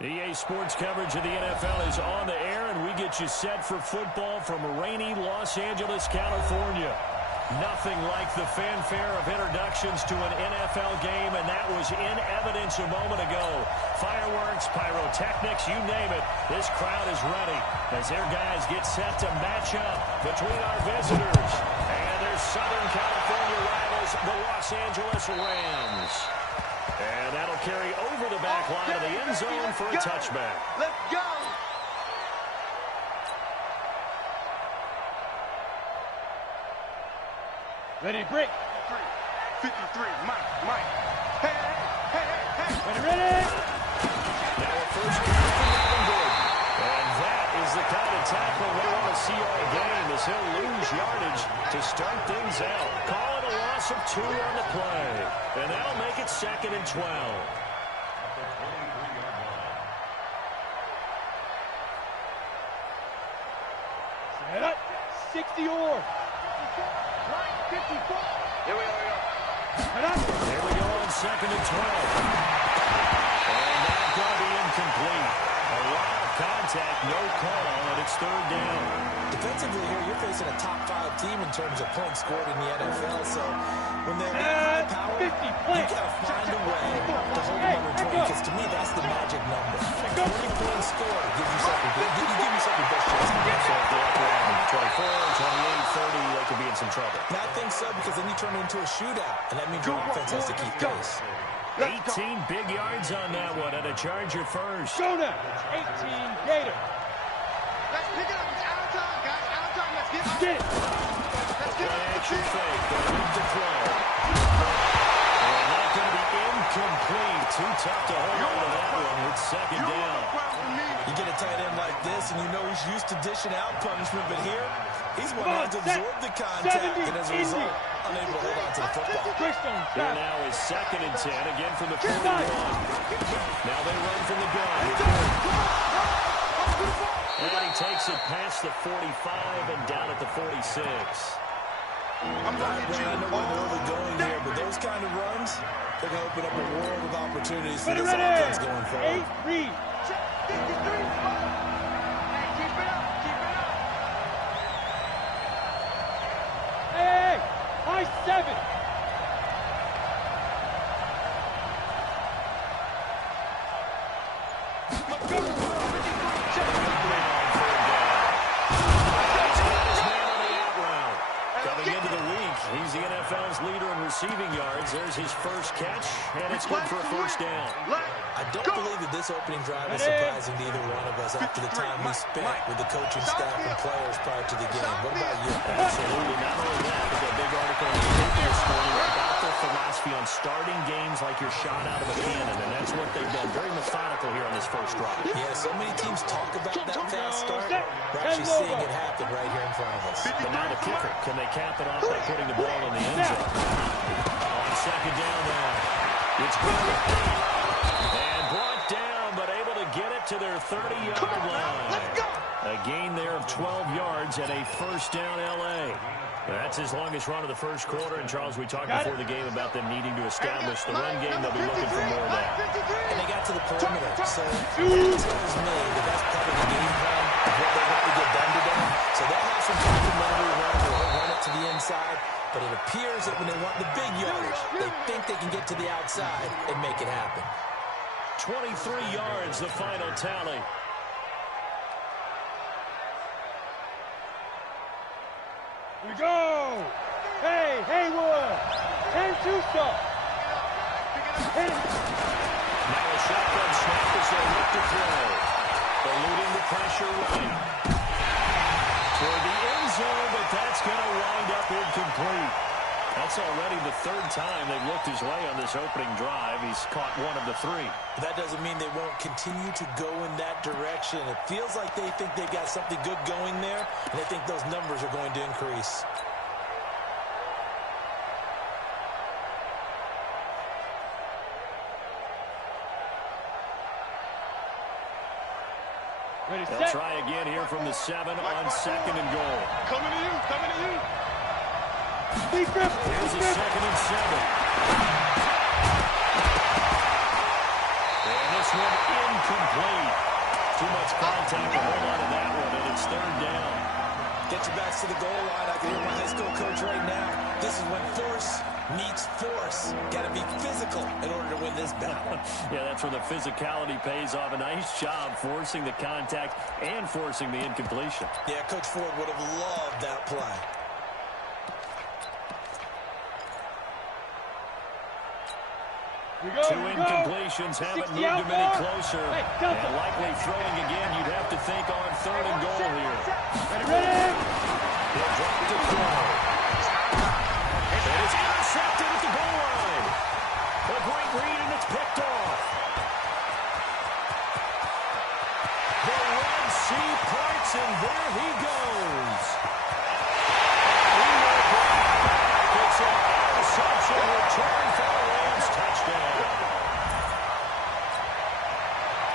EA Sports coverage of the NFL is on the air, and we get you set for football from rainy Los Angeles, California. Nothing like the fanfare of introductions to an NFL game, and that was in evidence a moment ago. Fireworks, pyrotechnics, you name it. This crowd is ready as their guys get set to match up between our visitors and their Southern California rivals, the Los Angeles Rams. And that'll carry over the back line of the end zone for a touchback. Let's go! Ready, break. 53, Mike. Hey. Ready. Now a first down for Madden. And that is the kind of tackle we want to see all game as he'll lose yardage to start things out. Call it a loss of 2 on the play. And that'll make it 2nd and 12. Set up. 60 or. Right, 54. Here we go. Set up. Here we go on 2nd and 12. And that's going to be incomplete. A lot of contact, no call, and it's 3rd down. Defensively here, you're facing a top 5 team in terms of points scored in the NFL. So when they're high power, 50, you got to find a way to hold them under 20, because to me, that's the magic number. 20 points scored gives you something good. You give yourself your best chance to win. So if they're up around 24, 28, 30, they could be in some trouble. And I think so, because then you turn it into a shootout, and that means your offense has to keep pace. 18 big yards on that one, and a Charger first. Go now. 18 Gator. Let's pick it up. It's out of time, guys. Out of time. Let's get up. Get it. Let's get up. Action fake. They need to throw. And that's going to be incomplete. Too tough to hold on to that one. It's 2nd down. You get a tight end like this, and you know he's used to dishing out punishment, but here, he's one that has absorbed the contact, and as a result, unable to hold on to the football. Here now is 2nd and 10, again from the 41. Now they run from the gun. And he takes it past the 45 and down at the 46. I'm going to hit you. I know where they're really going here, but those kind of runs, they're going to open up a world of opportunities for this offense going forward. 8 read. 53. Hey, keep it up. Hey, high 7. Coming into the week, he's the NFL's leader in receiving yards. There's his first catch, and it's good for a first down. I don't believe that this opening drive is surprising to either one of us after the time we spent with the coaching staff and players prior to the game. What about you? Absolutely. Not only that, but a big article in the paper this morning about their philosophy on starting games like you're shot out of a cannon, and that's what they've done. Very methodical here on this first drive. Yeah, so many teams talk about that fast start. We're actually seeing it happen right here in front of us. But now the kicker, can they cap it off by putting the ball in the end zone? On 2nd down now, it's Gotw. And brought down, but able to get it to their 30-yard line. A gain there of 12 yards and a first down L.A. That's his longest run of the first quarter. And, Charles, we talked before the game about them needing to establish the run game. They'll be looking for more of that. And they got to the perimeter. So that tells me that that's part of the game plan of what they want to get done today. So they'll have some complimentary runs where they'll run it to the inside. But it appears that when they want the big yardage, they think they can get to the outside and make it happen. 23 yards, the final tally. We go. Hey, Haywood. And Tuso. Now a shotgun snap as they look to throw. Eluding the pressure running. Toward the end zone, but that's going to wind up incomplete. That's already the 3rd time they've looked his way on this opening drive. He's caught 1 of the 3. But that doesn't mean they won't continue to go in that direction. It feels like they think they've got something good going there, and they think those numbers are going to increase. They'll try again here from the 7 on 2nd and goal. Coming to you. Here's a 2nd and 7. And this one Incomplete. Too much contact to hold on to that one, and it's third down. Get your backs to the goal line. I can hear my high school coach right now. This is when force meets force. Got to be physical in order to win this battle. Yeah, that's where the physicality pays off. A nice job forcing the contact and forcing the incompletion. Yeah, Coach Ford would have loved that play. Two incompletions haven't moved him any closer. And likely throwing again, you'd have to think on third and goal here. Ready? He'll drop to throw. And it's intercepted at the goal line. A great read, and it's picked off. The Red Sea parts, and there he goes. It's an interception return for the Rams touchdown.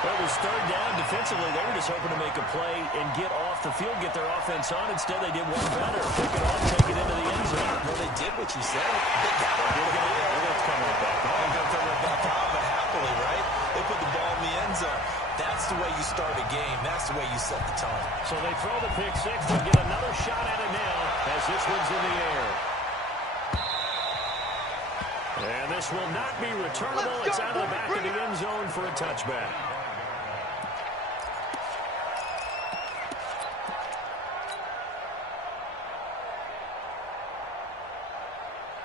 It was third down. Defensively, they were just hoping to make a play and get off the field, get their offense on. Instead, they did one better. Pick it off, take it into the end zone. Well, they did what you said. They got it. It's coming back. They're going to throw it back out, but happily, right? They put the ball in the end zone. That's the way you start a game. That's the way you set the tone. So they throw the pick six. They'll get another shot at it now as this one's in the air. And this will not be returnable. It's out of the back of the end zone for a touchback.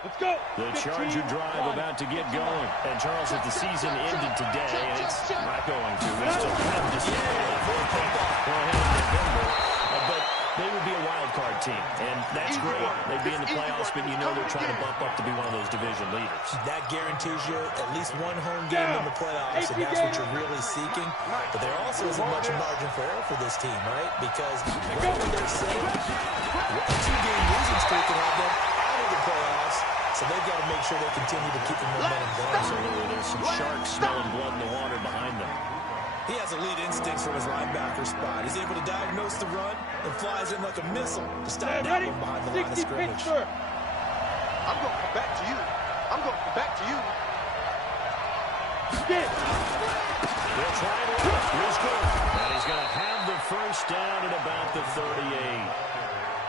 Let's go. The Charger drive about to get going. And Charles, if the season ended today, and it's not going to, we still have December. But they would be a wild card team, and that's great. They'd be in the playoffs, but you know they're trying to bump up to be one of those division leaders. That guarantees you at least one home game in the playoffs, and that's what you're really seeking. But there also isn't much margin for error for this team, right? Because right when they're sitting, a two-game losing streak can have them out of the playoffs, so they've got to make sure they continue to keep the momentum going. Absolutely. There's some sharks smelling blood in the water behind them. He has elite instincts from his linebacker spot. He's able to diagnose the run and flies in like a missile to stop that one behind the line of scrimmage. I'm going to come back to you. I'm going to come back to you. He'll try it away. Here's good. And he's going to have the first down at about the 38.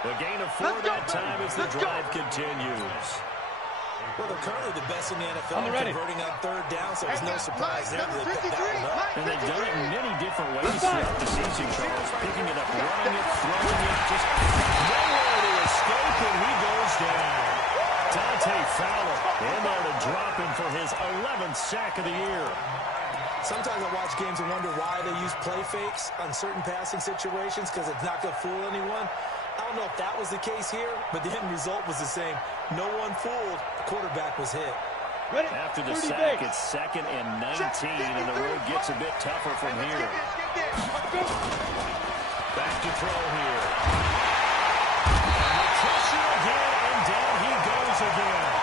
The gain of 4 that time as the drive continues. Well, they're currently the best in the NFL converting on third down, so it's no surprise there that they picked that one up. And they've done it in many different ways throughout the season, Charles. Picking it up, running it, throwing it, just nowhere to escape, and he goes down. Dante Fowler in there to drop him for his 11th sack of the year. Sometimes I watch games and wonder why they use play fakes on certain passing situations, because it's not going to fool anyone. I don't know if that was the case here, but the end result was the same. No one fooled. The quarterback was hit. After the sack, it's 2nd and 19, and the road gets a bit tougher from here. Back to throw here. And the pressure again, and down he goes again.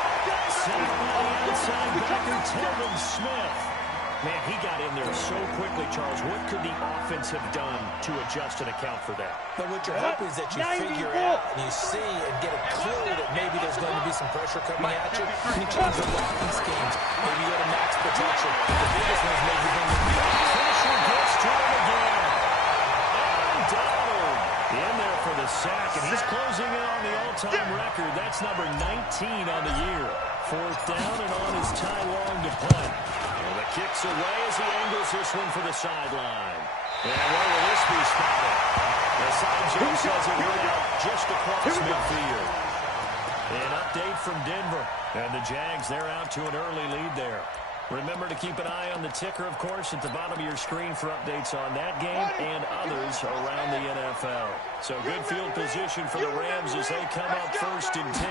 Sacked by the outside backer, Telvin Smith. Man, he got in there so quickly, Charles. What could the offense have done to adjust and account for that? But what you're hoping is that you figure out and you see and get a clue that maybe there's going to be some pressure coming at you. And you change the blocking schemes. Maybe you go to max protection. The biggest one is maybe bring the pressure gets to him again. And Donald in there for the sack, and he's closing in on the all-time record. That's number 19 on the year. 4th down and on his tie long to punt. Kicks away as he angles this one for the sideline. And where will this be spotted? The side jump says it went out just across midfield. An update from Denver. And the Jags, they're out to an early lead there. Remember to keep an eye on the ticker, of course, at the bottom of your screen for updates on that game and others around the NFL. So good field position for the Rams as they come up 1st and 10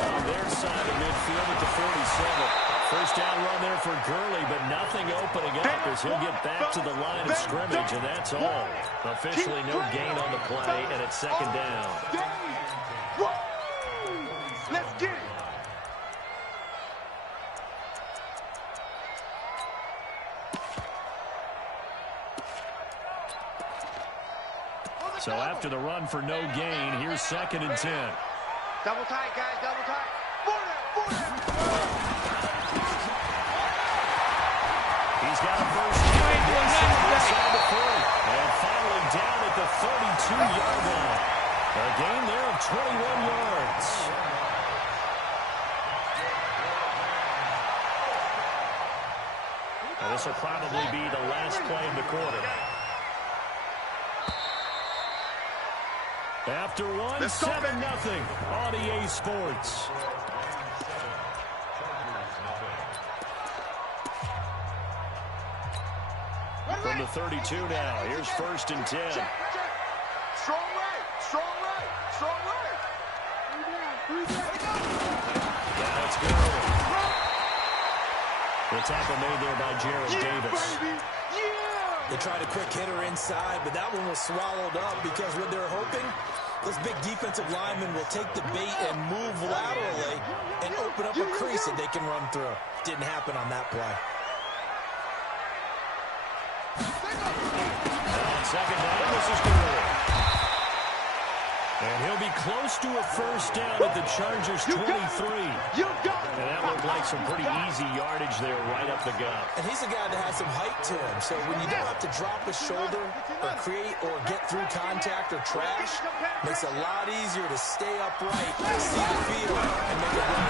on their side of midfield at the 47. First down run there for Gurley, but nothing opening up as he'll get back to the line of scrimmage, and that's all. Officially no gain on the play, and it's 2nd down. Let's get it. So after the run for no gain, here's 2nd and 10. Double tight, guys, double tight. He's got a first down. 22-yard line. A gain there of 21 yards. And this will probably be the last play of the quarter. After one, 7-0 on EA Sports. From the 32 now, here's 1st and 10. Strong right, strong right, strong right. Now it's Gotw. The tackle made there by Jarrett Davis. They tried a quick hitter inside, but that one was swallowed up because what they're hoping, those big defensive linemen will take the bait and move laterally and open up a crease that they can run through. Didn't happen on that play. Second down, this is Gotw. And he'll be close to a first down at the Chargers' 23. And that looked like some pretty easy yardage there right up the gut. And he's a guy that has some height to him, so when you don't have to drop a shoulder or create or get through contact or trash, makes it a lot easier to stay upright, see the field, and make a run.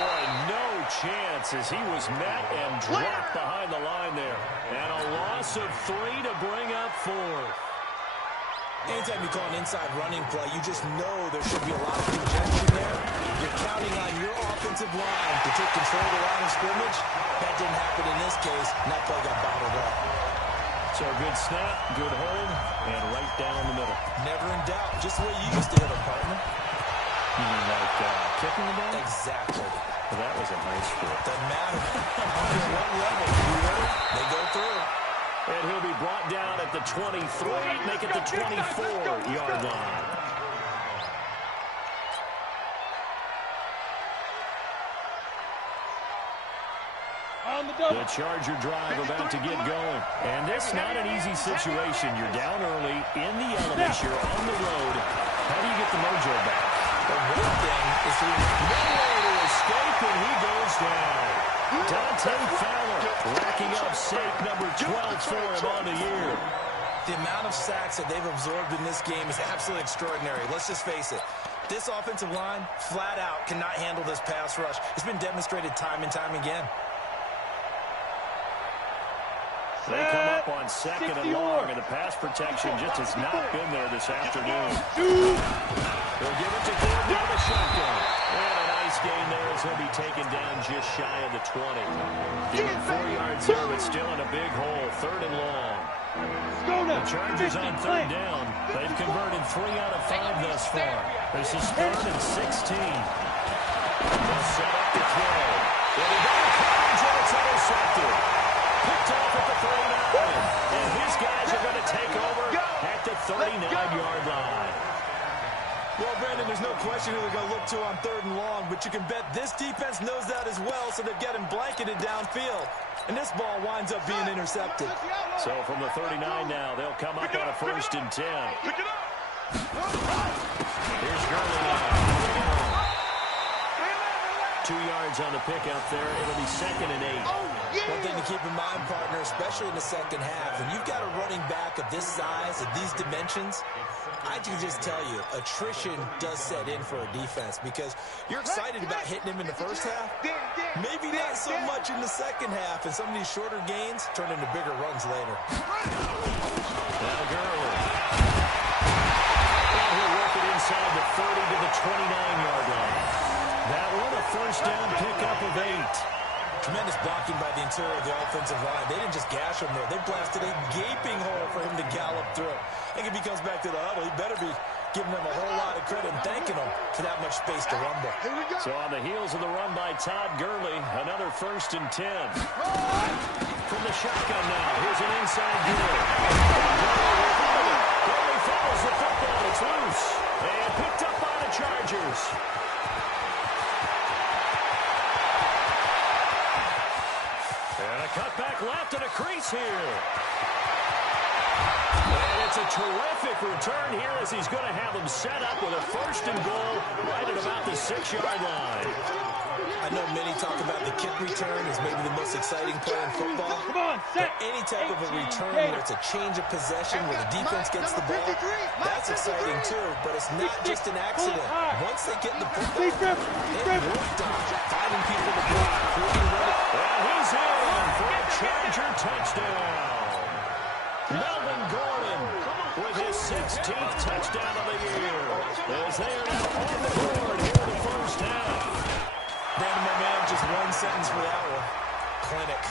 Boy, no chance as he was met and dropped behind the line there. And a loss of 3 to bring up 4. Anytime you call an inside running play, you just know there should be a lot of congestion there. You're counting on your offensive line to take control of the line of scrimmage. That didn't happen in this case, and that play got bottled up. So good snap, good hold, and right down the middle. Never in doubt. Just the way you used to hit a partner. You mean like kicking the ball? Exactly. Well, that was a nice sport. Doesn't matter. On what level you hit it, they go through. And he'll be brought down at the 23, make it the 24-yard line. The Charger drive about to get going. And this is not an easy situation. You're down early, in the elements, you're on the road. How do you get the mojo back? The one thing is to to escape, and he goes down. Dante Fowler racking up sack number 12 for him on the year. The amount of sacks that they've absorbed in this game is absolutely extraordinary. Let's just face it. This offensive line, flat out, cannot handle this pass rush. It's been demonstrated time and time again. They come up on 2nd and long, and the pass protection just has not been there this afternoon. They'll give it to Gordon on the shotgun. And a nice gain there as he'll be taken down just shy of the 20. Given 4 yards there, but still in a big hole. 3rd and long. The Chargers on 3rd down. They've converted 3 out of 5 thus far. This is 3rd and 16. They'll set up the throw. It'll go to coverage, and it's intercepted. Picked off at the 39. And his guys are going to take over at the 39-yard line. Well, Brandon, there's no question who they're going to look to on 3rd and long, but you can bet this defense knows that as well, so they've got him blanketed downfield. And this ball winds up being intercepted. So from the 39 now, they'll come up on a 1st and 10. Here's Gurley now. 2 yards on the pickup there. It'll be 2nd and 8. One thing to keep in mind, partner, especially in the second half, when you've got a running back of this size, of these dimensions, I can just tell you, attrition does set in for a defense because you're excited about hitting him in the first half. Maybe not so much in the second half, and some of these shorter gains turn into bigger runs later. Now Gurley. And he'll work it inside the 30 to the 29-yard line. That one, a 1st down pickup of 8. Tremendous blocking by the interior of the offensive line. They didn't just gash him there. They blasted a gaping hole for him to gallop through. I think if he comes back to the huddle, he better be giving them a whole lot of credit and thanking them for that much space to rumble. So on the heels of the run by Todd Gurley, another 1st and 10. From the shotgun now, here's an inside Gurley. Gurley follows the football. It's loose. And picked up by the Chargers. And a cutback left and a crease here. And it's a terrific return here as he's going to have them set up with a 1st and goal right at about the 6-yard line. I know many talk about the kick return as maybe the most exciting play in football. Come on, But set. any type of a return where it's a change of possession, where the defense gets the ball, that's exciting too. But it's not just an accident. Once they get the football, it worked on finding people to block, creating running. And he's in for a Charger touchdown. Melvin Gordon with his 16th touchdown of the year. As they are now on the board here in the first half. Brandon, my man, just one sentence for that one. Clinic.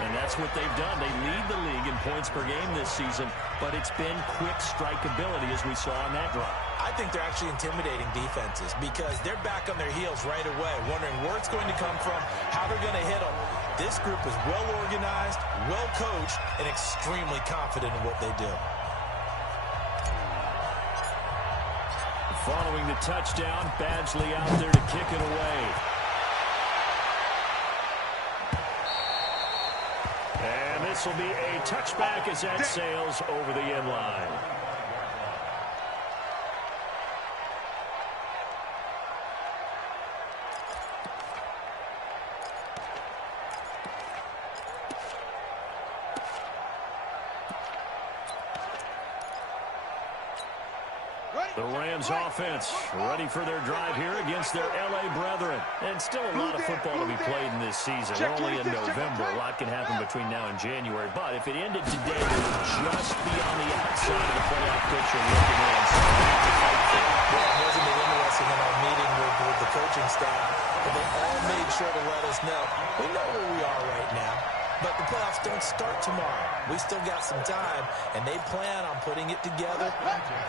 And that's what they've done. They lead the league in points per game this season, but it's been quick strikeability as we saw on that drive. I think they're actually intimidating defenses because they're back on their heels right away, wondering where it's going to come from, how they're going to hit them. This group is well organized, well coached, and extremely confident in what they do. Following the touchdown, Badgley out there to kick it away. And this will be a touchback as that sails over the end line. The Rams offense ready for their drive here against their L.A. brethren. And still a lot of football to be played in this season. We're only in November. A lot can happen between now and January. But if it ended today, we would just be on the outside of the playoff picture looking in. So we have to fight for it. Well, it wasn't interesting in our meeting with the coaching staff, but they all made sure to let us know. We know where we are right now. But the playoffs don't start tomorrow. We still got some time, and they plan on putting it together,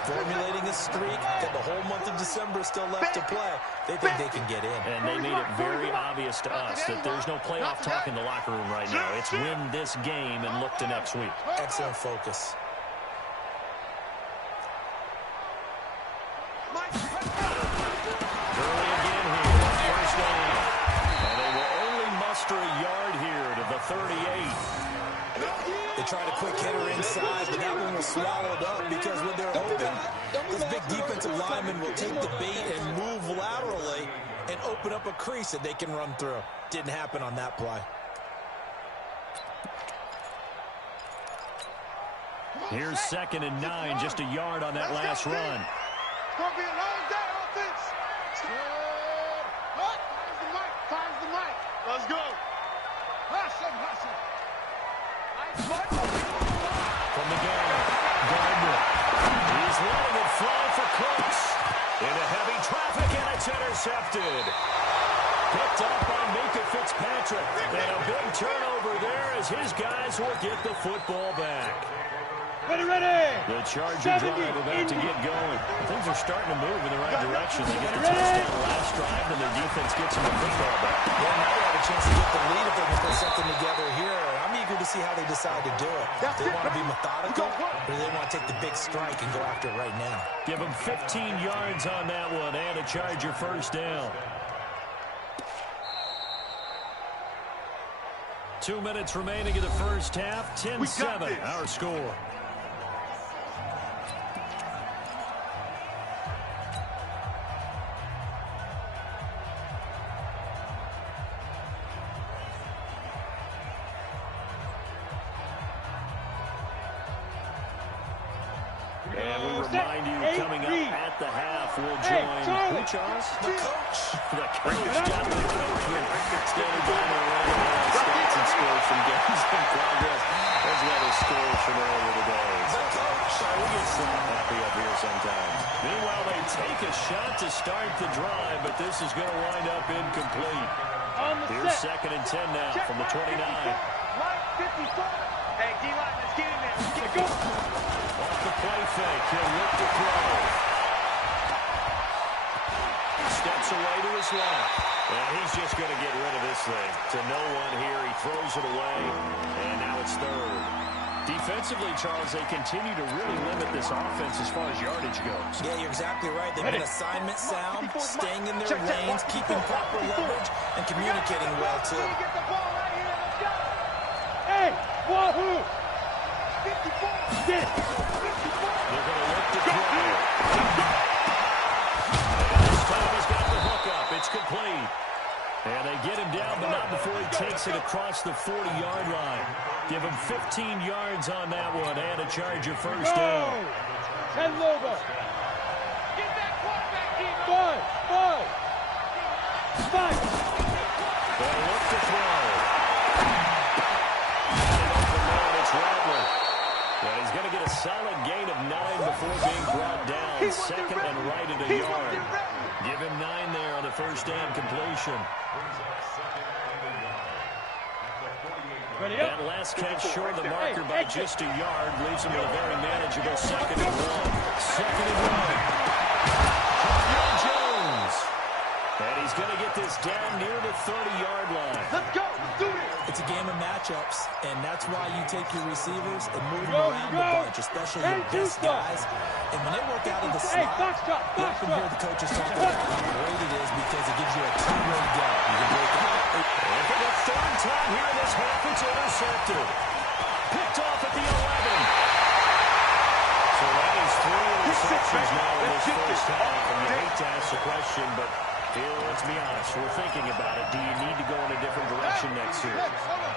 formulating a streak. Got the whole month of December still left to play. They think they can get in. And they made it very obvious to us that there's no playoff talk in the locker room right now. It's win this game and look to next week. Excellent focus. Early again here on first down. And they will only muster a yard here to the 38. They tried a quick hitter inside, but that one was swallowed up because when they're open, those big defensive linemen will take the bait and move laterally and open up a crease that they can run through. Didn't happen on that play. Here's 2nd and 9, just a yard on that last run. It's going to be a long day, offense. Time's the mic. Let's go. Hustle. From the gun, Gotw. He's letting it fly for Cooks. Into heavy traffic, and it's intercepted. Picked up by Mika Fitzpatrick. And a big turnover there as his guys will get the football back. Ready. The Charger drive about to get going. Things are starting to move in the right direction. They get the touchdown last drive, and their defense gets them the football back. Yeah, now they have a chance to get the lead if they can put something together here. I'm eager to see how they decide to do it. Do they want to be methodical, or do they want to take the big strike and go after it right now? Give them 15 yards on that one, and a Charger first down. 2 minutes remaining in the first half. 10-7, our score. And we remind you, coming up at the half, we'll join who, Charles? The coach. The coach, John the coachman, standing by the stats and scores from games in progress, as well as scores from earlier today. The coach. We get so happy up here sometimes. Meanwhile, they take a shot to start the drive, but this is going to wind up incomplete. Here's 2nd and 10 now from the 29. Line 54. Hey, D-line, let's get in there. Let's get it. Off the play fake, he'll look to throw. Steps away to his left. And he's just going to get rid of this thing. To no one here, he throws it away. And now it's 3rd. Defensively, Charles, they continue to really limit this offense as far as yardage goes. Yeah, you're exactly right. They've been assignment sound, staying in their lanes, keeping proper leverage, and communicating well, too. Get the ball right here. Let's go. Hey, wahoo! 54. Get it. They're going to look to throw. And this time he's got the hook up. It's complete. And they get him down, but not before he takes it across the 40-yard line. Give him 15 yards on that one and a Charger first down. 10 logo. Get that quarterback, Debo. 5. They'll look to throw. It's Rattler. And he's going to get a solid gain of 9 before being brought down. Second and right at a yard. Give him 9 there on the first down completion. That last catch short of the marker by just a yard leaves him with a very manageable 2nd and 1. 2nd and 1. Jones. And he's going to get this down near the 30-yard line. Let's go. Do it. It's a game of matchups, and that's why you take your receivers and move them around a bunch, especially your best guys. And when they work out of the slot, you often hear the coaches talk about how great it is because it gives you a two-way gap. You can break out. And for the 3rd time here in this half, it's intercepted. Picked off at the 11. So that is 3 interceptions now in this first half. And you hate to ask the question, but let's be honest, we're thinking about it. Do you need to go in a different direction next year?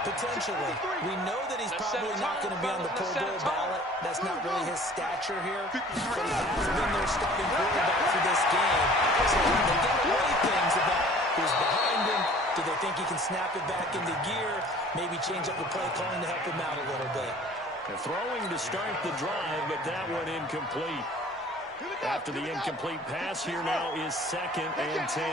Potentially. We know that he's probably not going to be on the Pro Bowl ballot. That's not really his stature here. But he has been their starting quarterback for this game. So they got to weigh things about who's behind him. Do they think he can snap it back into gear? Maybe change up the play calling to help him out a little bit. They're throwing to start the drive, but that one incomplete. After the incomplete pass, here now is 2nd and 10.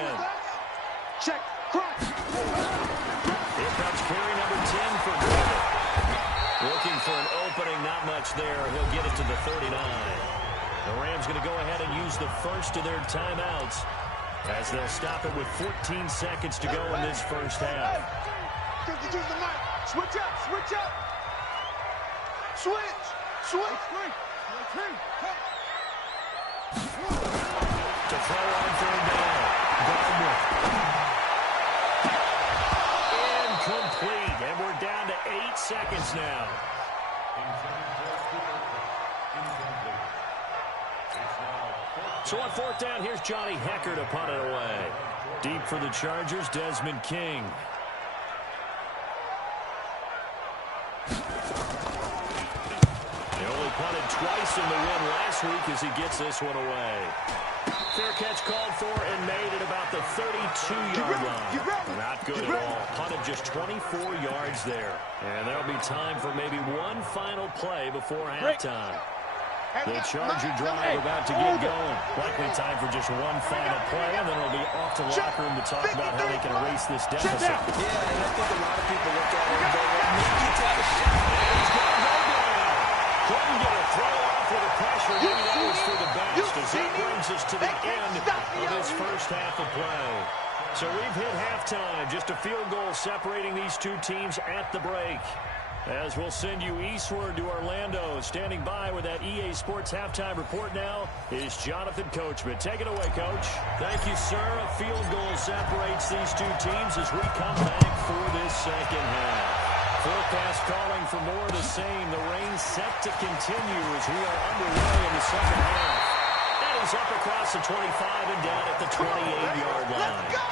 Check. Cross. Here comes carry number 10 for Gotw. Looking for an opening, not much there. He'll get it to the 39. The Rams going to go ahead and use the first of their timeouts as they'll stop it with 14 seconds to go in this first half. Switch up. Switch up. Switch. To throw on 3rd down. Gotw. Incomplete. And we're down to 8 seconds now. So on 4th down, here's Johnny Hecker to punt it away. Deep for the Chargers, Desmond King. They only punted twice in the win last week as he gets this one away. Fair catch called for and made at about the 32-yard line. Not good at all. Punted just 24 yards there. And there'll be time for maybe one final play before halftime. The Charger drive about to get going. Likely time for just one final play, and then it'll be off to the locker room to talk about how they can erase this deficit. Yeah, and I think a lot of people look at it and go, well, maybe you take a shot. He's going to go down. Couldn't get a throw off with the pressure. Maybe that was for the best, as that brings us to the end of this first half of play. So we've hit halftime. Just a field goal separating these two teams at the break. As we'll send you eastward to Orlando. Standing by with that EA Sports halftime report now is Jonathan Coachman. Take it away, Coach. Thank you, sir. A field goal separates these two teams as we come back for this second half. Forecast calling for more of the same. The rain set to continue as we are underway in the second half. That is up across the 25 and down at the 28-yard line. Let's go!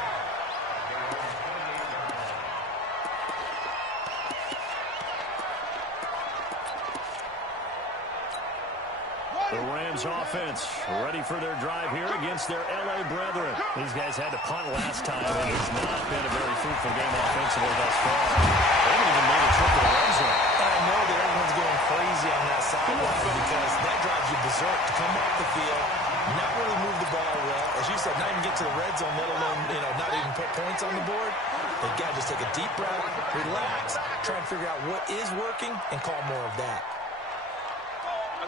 The Rams offense ready for their drive here against their L.A. brethren. These guys had to punt last time, and it's not been a very fruitful game offensively thus far. They haven't even made a trip to the red zone. And I know that everyone's going crazy on that sideline because that drives you berserk to come off the field, not really move the ball well. As you said, not even get to the red zone, let alone, not even put points on the board. They've got to just take a deep breath, relax, try and figure out what is working, and call more of that.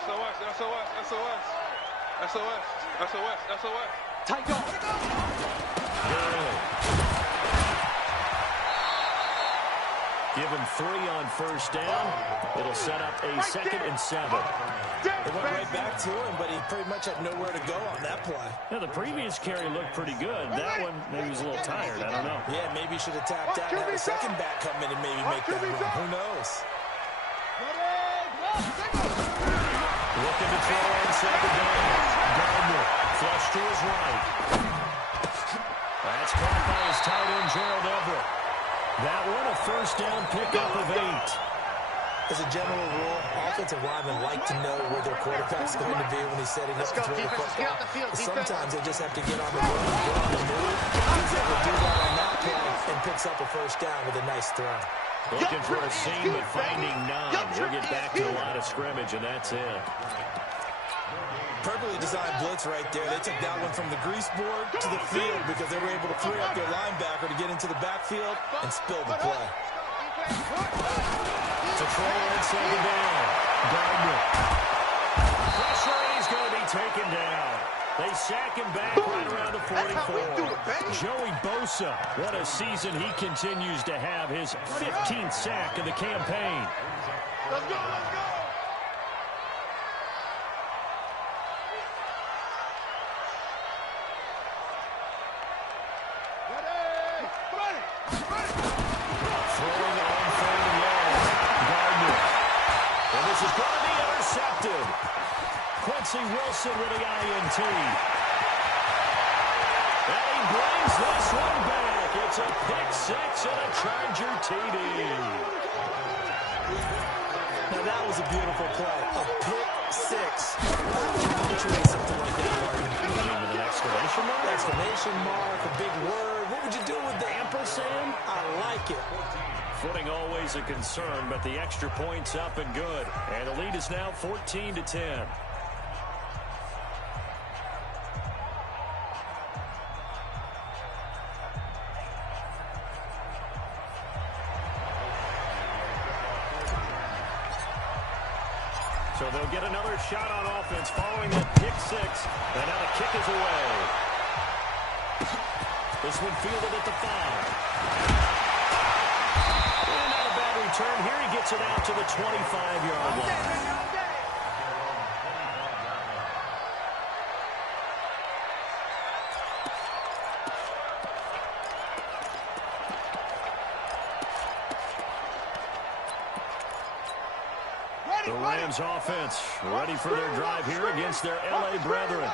SOS. Tight go. Give him 3 on first down. It'll set up a 2nd and 7. They went right back to him, but he pretty much had nowhere to go on that play. Now, the previous carry looked pretty good. That one, maybe he was a little tired. I don't know. Yeah, maybe he should have tapped out and had a second back come in and maybe make that run. Who knows? Looking to throw on 2nd down. Gardner flush to his right. That's That's caught by his tight end, Gerald Everett. That one, a first down pickup of 8. As a general rule, offensive linemen like to know where their quarterback's going to be when he's setting up to throw the football. Sometimes they just have to get on the run, get on the move. He's able to do that on that play and picks up a first down with a nice throw. Looking for a seam, but finding none. We'll get back to the line of scrimmage, and that's it. Perfectly designed blitz right there. They took that one from the grease board to the field because they were able to free up their linebacker to get into the backfield and spill the play. To throw and second down. Gotw. Pressure, he's going to be taken down. They sack him back right around the 44. Joey Bosa, what a season he continues to have. His 15th sack of the campaign. Let's go, let's go! Wilson with the INT. And he brings this one back. It's a pick 6 and a Charger TD. Now that was a beautiful play. A pick 6. How would you punctuate something like that, Martin? With an exclamation mark? Exclamation mark, a big word. What would you do with the ampersand? I like it. Footing always a concern, but the extra point's up and good. And the lead is now 14-10. So they'll get another shot on offense following that pick 6. And now the kick is away. This one fielded at the 5. And not a bad return. Here he gets it out to the 25-yard line. The Rams offense ready for their drive here against their L.A. brethren.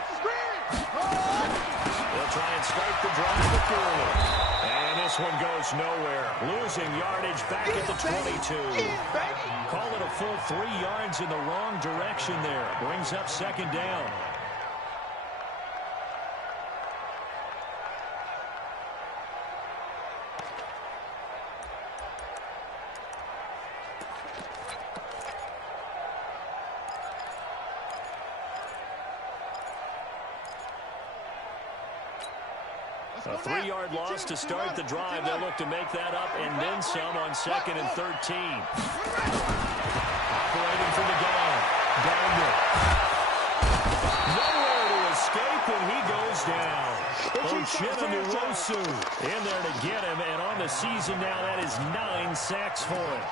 They'll try and start the drive with Gurley. And this one goes nowhere. Losing yardage back at the 22. Call it a full 3 yards in the wrong direction there. Brings up second down. A 3-yard loss to start the drive. They'll look to make that up and then some on 2nd and 13. Operating from the gun. Gotw. Nowhere to escape, and he goes down. Gotw in there to get him, and on the season now, that is 9 sacks for him.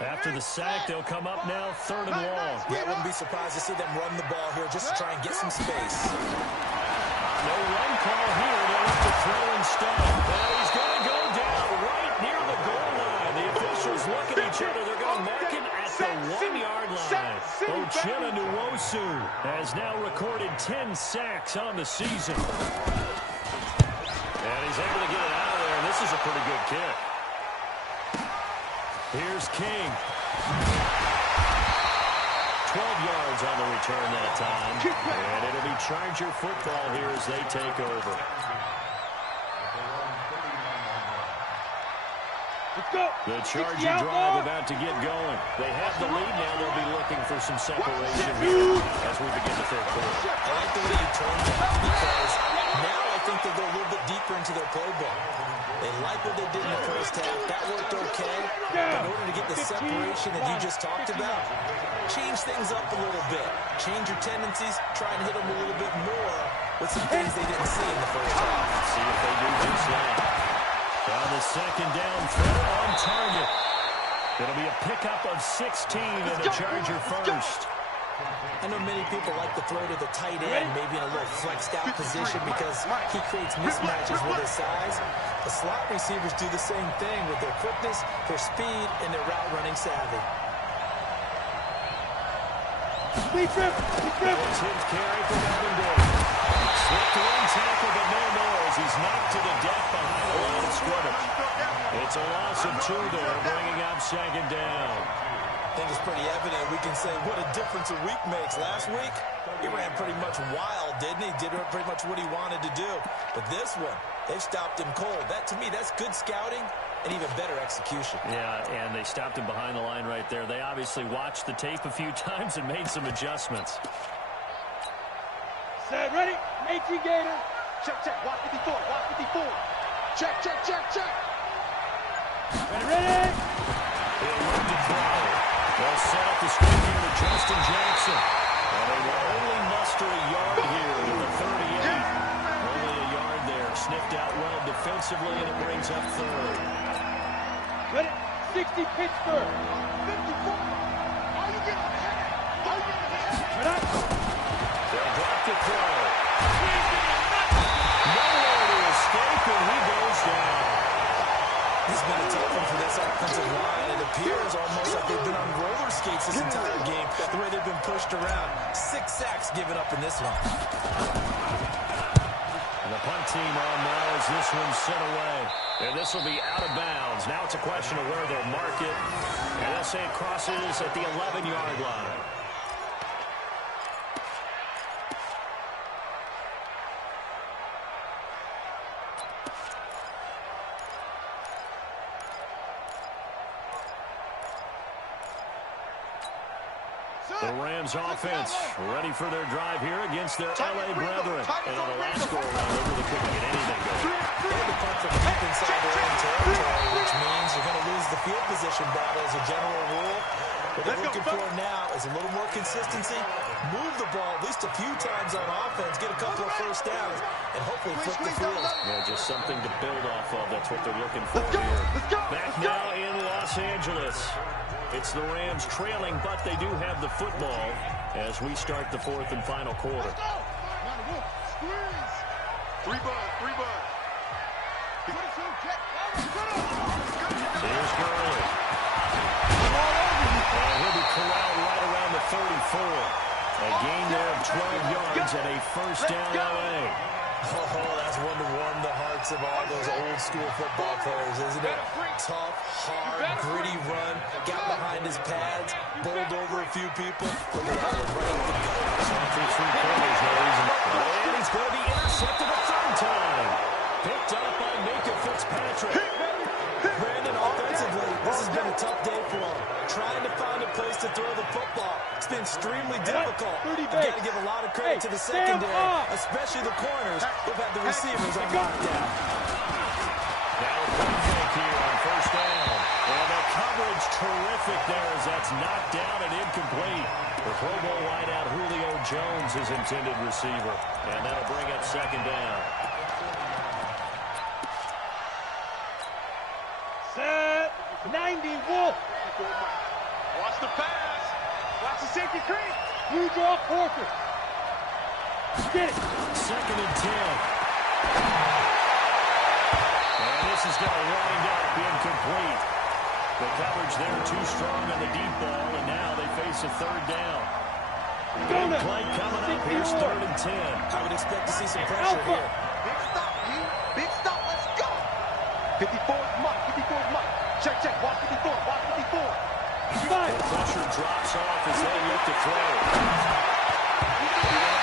After the sack, they'll come up now 3rd and long. Yeah, I wouldn't be surprised to see them run the ball here just to try and get some space. No run call here. They'll have to throw instead. And he's going to go down right near the goal line. The officials look at each other. They're going to mark him at the 1-yard line. Gotw has now recorded 10 sacks on the season. And he's able to get it out of there. And this is a pretty good kick. Here's King. 12 yards on the return that time. And it'll be Charger football here as they take over. The Charger drive about to get going. They have the lead now. They'll be looking for some separation here as we begin the 3rd quarter. I like the way you turned that because now I think they'll go a little bit deeper into their playbook. They like what they did in the first half. That worked okay. But in order to get the separation that you just talked about, change things up a little bit. Change your tendencies. Try and hit them a little bit more with some things they didn't see in the first half. See if they do just that. On the 2nd down, throw on target. It'll be a pickup of 16 and the Charger first. I know many people like to throw to the tight end, maybe in a little flexed out position because he creates mismatches with his size. The slot receivers do the same thing with their quickness, their speed, and their route running savvy. That was his carry for Melvin Gordon. Slipped one tackle, but no noise. He's knocked to the deck behind the line of scrimmage. It's a loss of 2 there, bringing up second down. I think it's pretty evident. We can say what a difference a week makes. Last week, he ran pretty much wild, didn't he? Did pretty much what he wanted to do. But this one, they stopped him cold. That, to me, that's good scouting and even better execution. Yeah, and they stopped him behind the line right there. They obviously watched the tape a few times and made some adjustments. Set, ready? 18 Gator. Check, check. Watch 54. Watch 54. Check, check, check, check. Ready? He'll look to throw. They'll set up the screen here to Justin Jackson. And they will only muster a yard here to the 38. Only a yard there. Sniffed out well defensively, and it brings up third. Ready? 60 Pittsburgh. 54. How you getting ahead? How you getting ahead? Ready? They'll drop the throw. Nowhere to escape, and he goes down. It's been a tough one for this offensive line. It appears almost like they've been on roller skates this entire game, the way they've been pushed around. 6 sacks given up in this one. And the punt team on now as this one's sent away. And this will be out of bounds. Now it's a question of where they'll mark it. And they'll say it crosses at the 11-yard line. The Rams offense ready for their drive here against their L.A. brethren. And on the last go-around, they couldn't get anything going. They had to punt from deep inside their own territory, which means you're going to lose the field position battle as a general rule. What they're looking for now is a little more consistency, move the ball at least a few times on offense, get a couple of first downs, and hopefully flip the field. Yeah, just something to build off of. That's what they're looking for here. Back now in Los Angeles. It's the Rams trailing, but they do have the football as we start the fourth and final quarter. Three bud. Here's Gurley. And he'll be corralled right around the 34. A gain there of 12 yards and a first down LA. Oh, that's one to warm the hearts of all those old-school football players, isn't it? Tough, hard, gritty run, got behind his pads, bowled over a few people. Look at that one right to go. Through 3 quarters, no reason. And he's going to be intercepted a third time. Picked up by Micah Fitzpatrick. Brandon, offensively, this has been a tough day for him. Trying to find a place to throw the football. It's been extremely difficult. You've got to give a lot of credit to the secondary, especially the corners. They've had the receivers on lockdown. Now a point fake here on first down. And the coverage terrific there as that's knocked down and incomplete. The Pro Bowl wideout Julio Jones, his intended receiver. And that'll bring up second down. Set. 90 Wolf. Watch the pass. Watch the safety creep. Blue draw quarter. Get it. Second and 10. And this is going to wind up incomplete. The coverage there too strong on the deep ball, and now they face a third down. Big play coming up. Here's third and 10. I would expect to see some pressure here. Big stop, G. Big stop. Let's go. 54's Mike. 54's Mike. Check, check. Watch 54. Watch 54. The pressure drops off as they look to throw.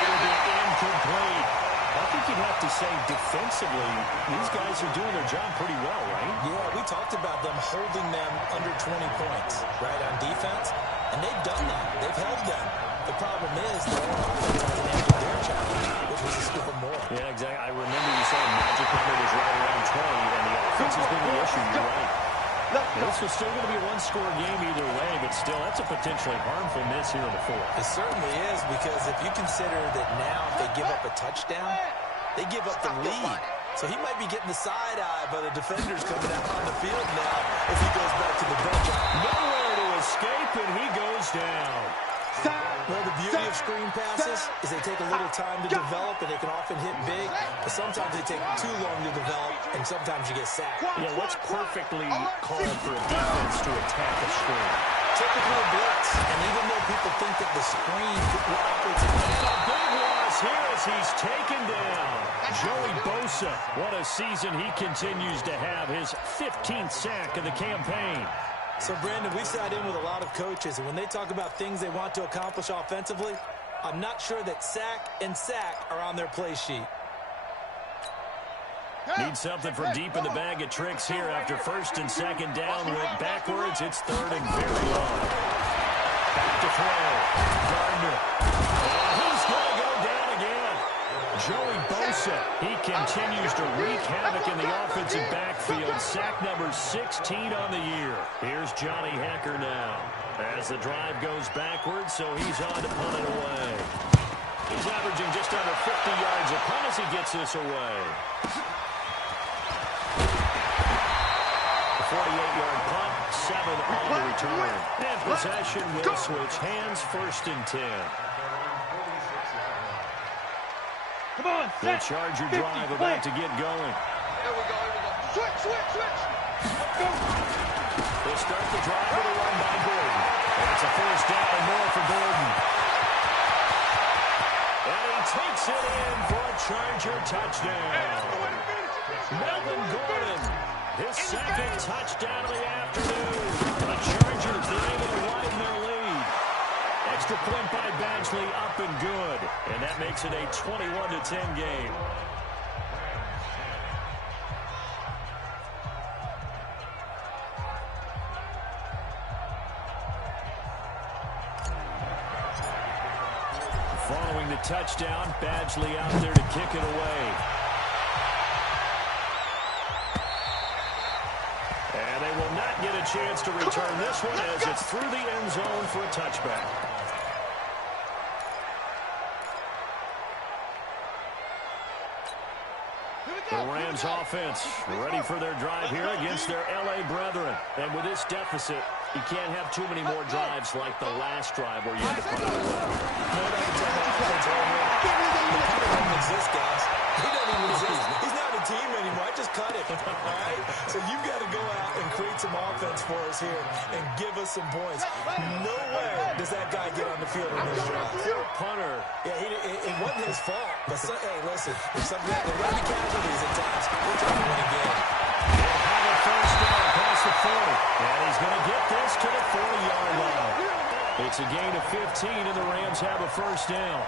It'll be incomplete. I think you'd have to say defensively, these guys are doing their job pretty well, right? Yeah, we talked about them holding them under 20 points, right, on defense, and they've done that. They've held them. The problem is their own offense hasn't answered their challenge, which was to score more. Yeah, exactly. I remember you saying magic number was right around 20, and the offense has been the issue. You're right. This was still going to be a one-score game either way, but still, that's a potentially harmful miss here in the fourth. It certainly is, because if you consider that now if they give up a touchdown, they give up the lead. So he might be getting the side eye by the defenders coming out on the field now if he goes back to the bench. Nowhere to escape, and he goes down. Well, the beauty of screen passes is they take a little time to develop, and they can often hit big, but sometimes they take too long to develop, and sometimes you get sacked. Yeah, what's perfectly called for a defense to attack a screen? typically a blitz, and even though people think that the screen will operate and a big loss here as he's taken down. Joey Bosa, what a season he continues to have, his 15th sack of the campaign. So, Brandon, we sat in with a lot of coaches, and when they talk about things they want to accomplish offensively, I'm not sure that sack and sack are on their play sheet. Need something from deep in the bag of tricks here after first and second down went backwards. It's third and very long. Back to throw. Gardner. And he's going to go down again. Joey Bosa, he continues to wreak havoc in the offensive backfield. Sack number 16 on the year. Here's Johnny Hecker now. As the drive goes backwards, so he's on to punt it away. He's averaging just under 50 yards a punt as he gets this away. 48-yard punt, 7 on the return. And possession will switch hands, first and 10. Come on, The Charger drive about to get going. Here we go. Switch. Let's go. They start the drive with a run by Gordon. And it's a first down and more for Gordon. And he takes it in for a Charger touchdown. Melvin Gordon, his second touchdown of the afternoon. The Chargers, they're able to widen their lead. Extra point by Badgley, up and good. And that makes it a 21-10 game. Following the touchdown, Badgley out there to kick it away. And they will not get a chance to return this one as it's through the end zone for a touchback. The Rams offense ready for their drive here against their L.A. brethren. And with this deficit, you can't have too many more drives like the last drive where you had to put it away. He doesn't exist, guys. He doesn't even exist. He's not a team anymore. I just cut it. All right? So you've got to go out and create some offense for us here and give us some points. No way does that guy get on the field in this drive. Poor punter. Yeah, it wasn't his fault. But hey, listen, if something there are going to be casualties at times. We're trying to win a game. They'll have a first down past the 40. And he's going to get this to the 40-yard line. It's a gain of 15, and the Rams have a first down.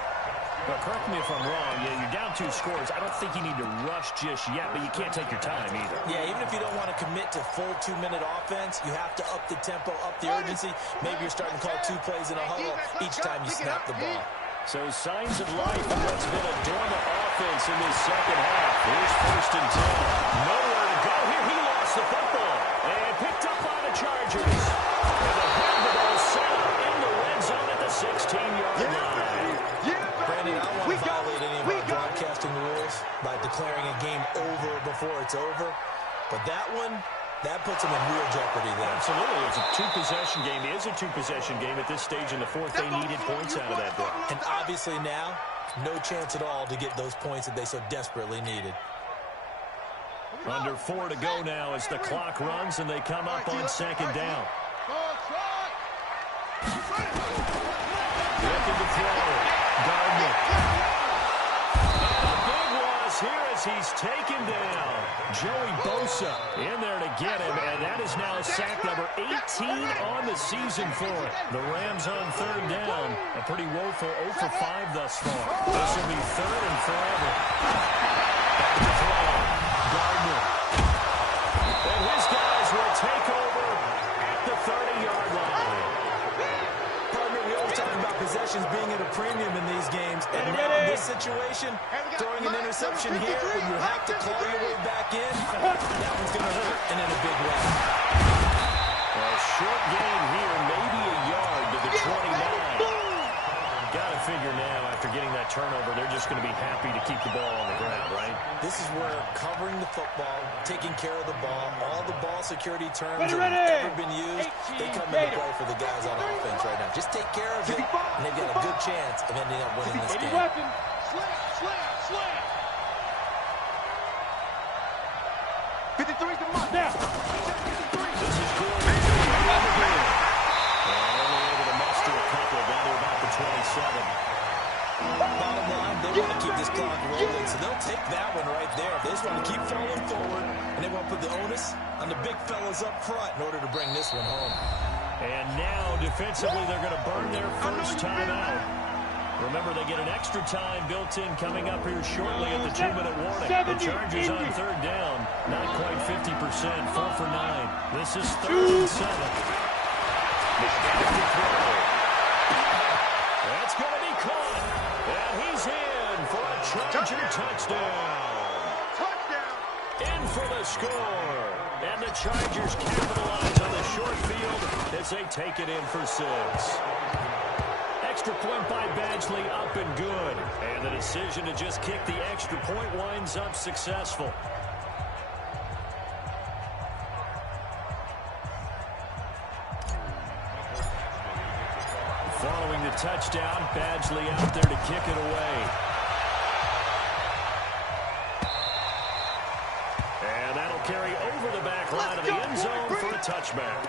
But correct me if I'm wrong. Yeah, you're down 2 scores. I don't think you need to rush just yet, but you can't take your time either. Yeah, even if you don't want to commit to full 2-minute offense, you have to up the tempo, up the urgency. Maybe you're starting to call 2 plays in a huddle each time you snap the ball. So signs of life in what's been a dormant offense in this second half. Here's first and 10. Nowhere to go here. He lost the football. And picked up by the Chargers. And they have the ball set up in the red zone at the 16-yard line. Brandon, I don't want to violate any of our broadcasting rules by declaring a game over before it's over. But that one, that puts them in real jeopardy there. Absolutely. It's a 2-possession game. It is a 2-possession game at this stage in the fourth. They needed points out of that drive. And obviously now, no chance at all to get those points that they so desperately needed. Under 4 to go now as the clock runs and they come up on second down. Looking to throw. Gardner. And a big loss here as he's taken down. Joey Bosa in there to get him, and that is now sack number 18 on the season for it. The Rams on third down. A pretty woeful 0 for 5 thus far. This will be third and forever. Back to throw. Gardner. And his guys will take over the 30-yard line. Talking about possessions being at a premium in these games, and now in this situation, throwing an interception here when you have to claw your way back in, that one's going to hurt, and in a big way. A short gain here, maybe a yard to the 29. Got to figure now, after getting that turnover, they're just going to be happy to keep the ball on the ground, right? This is where covering the football, taking care of the ball, all the ball security terms that have ever been used, they come into play for the guys on offense right now. Just take care of it, and they've got a good chance of ending up winning this game. Slam. 53's the mark. Now. This is Gordon. And Bottom line, they want to keep this clock rolling, so they'll take that one right there. They just want to keep falling forward, and they want to put the onus on the big fellas up front in order to bring this one home. And now, defensively, they're going to burn their first timeout. Remember, they get an extra time built in coming up here shortly at the 2-minute warning. The Chargers on third down, not quite 50%, 4 for 9. This is 3rd and 7. That's going to be caught. And he's in for a Charger touchdown. In for the score. And the Chargers capitalize on the short field as they take it in for 6. Extra point by Badgley, up and good. And the decision to just kick the extra point winds up successful. Following the touchdown, Badgley out there to kick it away. And that'll carry over the back line of the end zone for a touchback.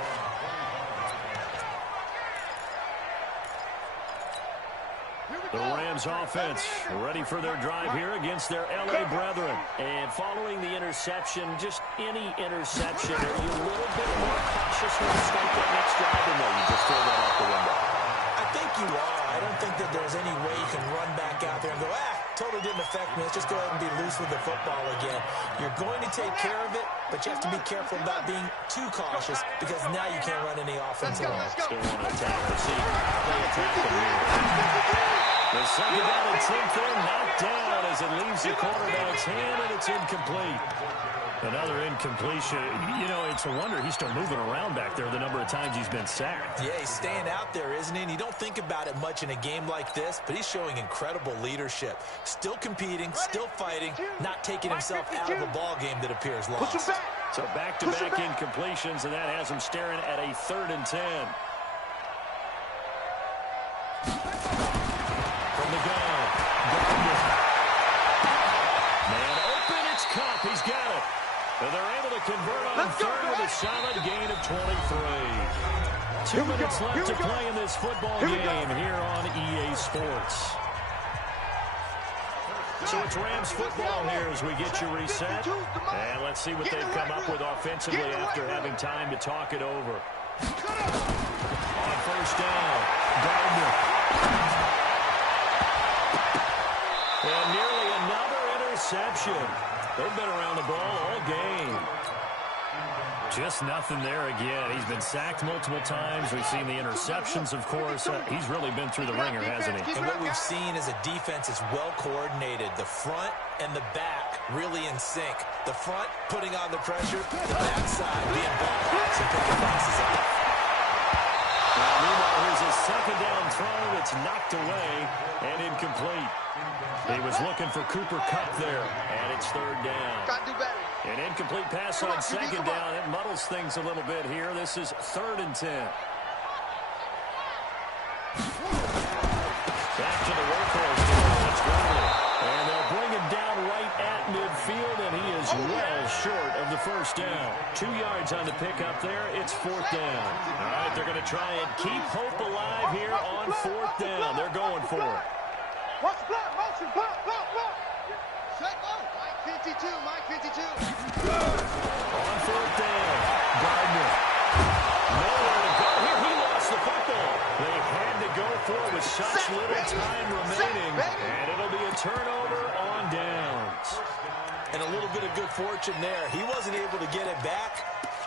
The Rams offense ready for their drive here against their L.A. brethren. And following the interception, just any interception, are you a little bit more cautious when you start that next drive, or no, you just throw that out the window? I think you are. I don't think that there's any way you can run back out there and go, totally didn't affect me. Let's just go ahead and be loose with the football again. You're going to take care of it, but you have to be careful about being too cautious because now you can't run any offense at all. Still want to attack the seat. They attack the rear. The second down attempt there knocked down as it leaves the quarterback's hand, and it's incomplete. Another incompletion. You know, it's a wonder he's still moving around back there the number of times he's been sacked. Yeah, he's staying out there, isn't he? And you don't think about it much in a game like this, but he's showing incredible leadership. Still competing, still fighting, not taking himself out of a ball game that appears lost. So back-to-back incompletions, and that has him staring at a 3rd and 10. From the gun, Gotw. Man open, it's Cup. He's got it. And they're able to convert on 3rd with a solid gain of 23. 2 minutes left to play in this football game here on EA Sports. So it's Rams football here as we get you reset. And let's see what they've come up with offensively after having time to talk it over. On 1st down, Gardner. And nearly another interception. They've been around the ball all game. Just nothing there again. He's been sacked multiple times. We've seen the interceptions, of course. He's really been through the ringer, hasn't he? And what we've seen is a defense that's well coordinated. The front and the back really in sync. The front putting on the pressure, the backside being ball hawks and picking passes off. Meanwhile, here's a 2nd down throw that's knocked away and incomplete. He was looking for Cooper Kupp there, and it's 3rd down. Got to do better. An incomplete pass on 2nd down. It muddles things a little bit here. This is 3rd and 10. Back to the workhorse. That's Gotw. And they'll bring him down right at midfield, and he is well short of the 1st down. 2 yards on the pickup there. It's 4th down. All right, they're going to try and keep hope alive here on 4th down. They're going for it. Watch the block, motion, block. Set low. Mike 52, Mike 52. On 4th down, Gardner. Nowhere to go here. He lost the football. They had to go for it with such little time remaining, and it'll be a turnover on downs. And a little bit of good fortune there. He wasn't able to get it back,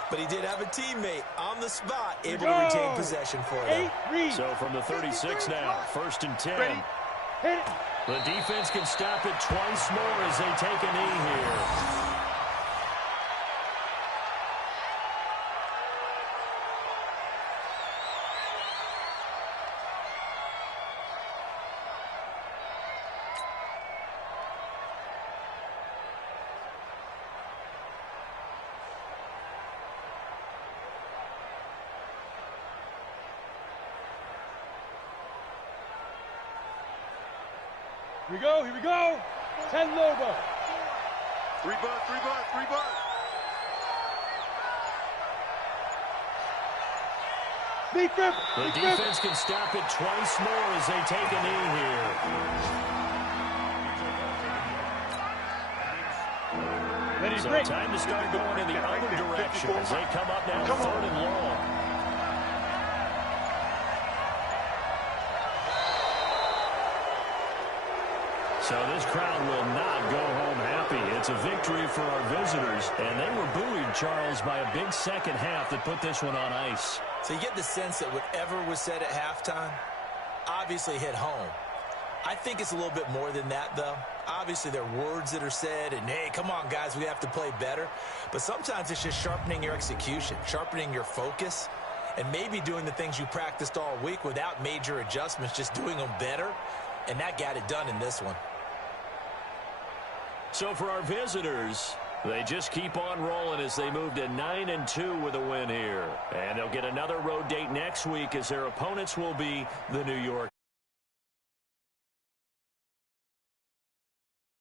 but he did have a teammate on the spot able to retain possession for them. So from the 36 now, 1st and 10. The defense can stop it twice more as they take a knee here. Here we go. 10 Lobo. 3 buns. The defense can stop it twice more as they take a knee here. So time to start going in the other direction as they come up now 3rd and long. So this crowd will not go home happy. It's a victory for our visitors, and they were buoyed, Charles, by a big second half that put this one on ice. So you get the sense that whatever was said at halftime obviously hit home. I think it's a little bit more than that, though. Obviously, there are words that are said, and, hey, come on, guys, we have to play better. But sometimes it's just sharpening your execution, sharpening your focus, and maybe doing the things you practiced all week without major adjustments, just doing them better. And that got it done in this one. So for our visitors, they just keep on rolling as they move to 9-2 with a win here. And they'll get another road date next week as their opponents will be the New York